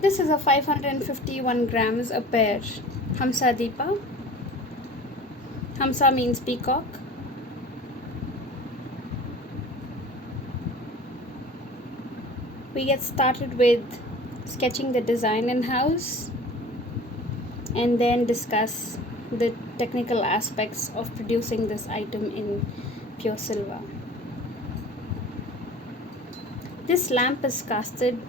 This is a 551 grams a pair. Hamsa Deepa. Hamsa means peacock. We get started with sketching the design in house and then discuss the technical aspects of producing this item in pure silver. This lamp is casted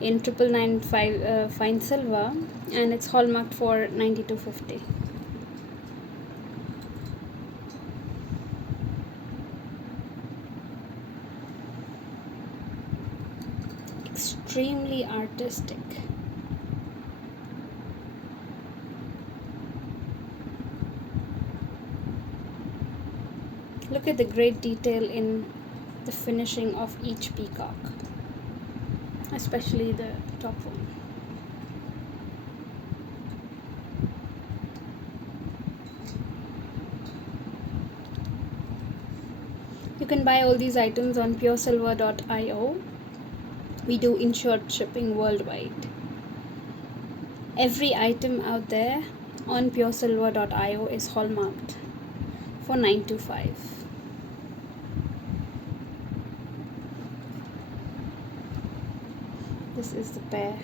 in 999 fine silver and it's hallmarked for 9250. Extremely artistic. Look at the great detail in the finishing of each peacock, especially the top one. You can buy all these items on PureSilver.io. We do insured shipping worldwide. Every item out there on PureSilver.io is hallmarked for 925. This is the pair.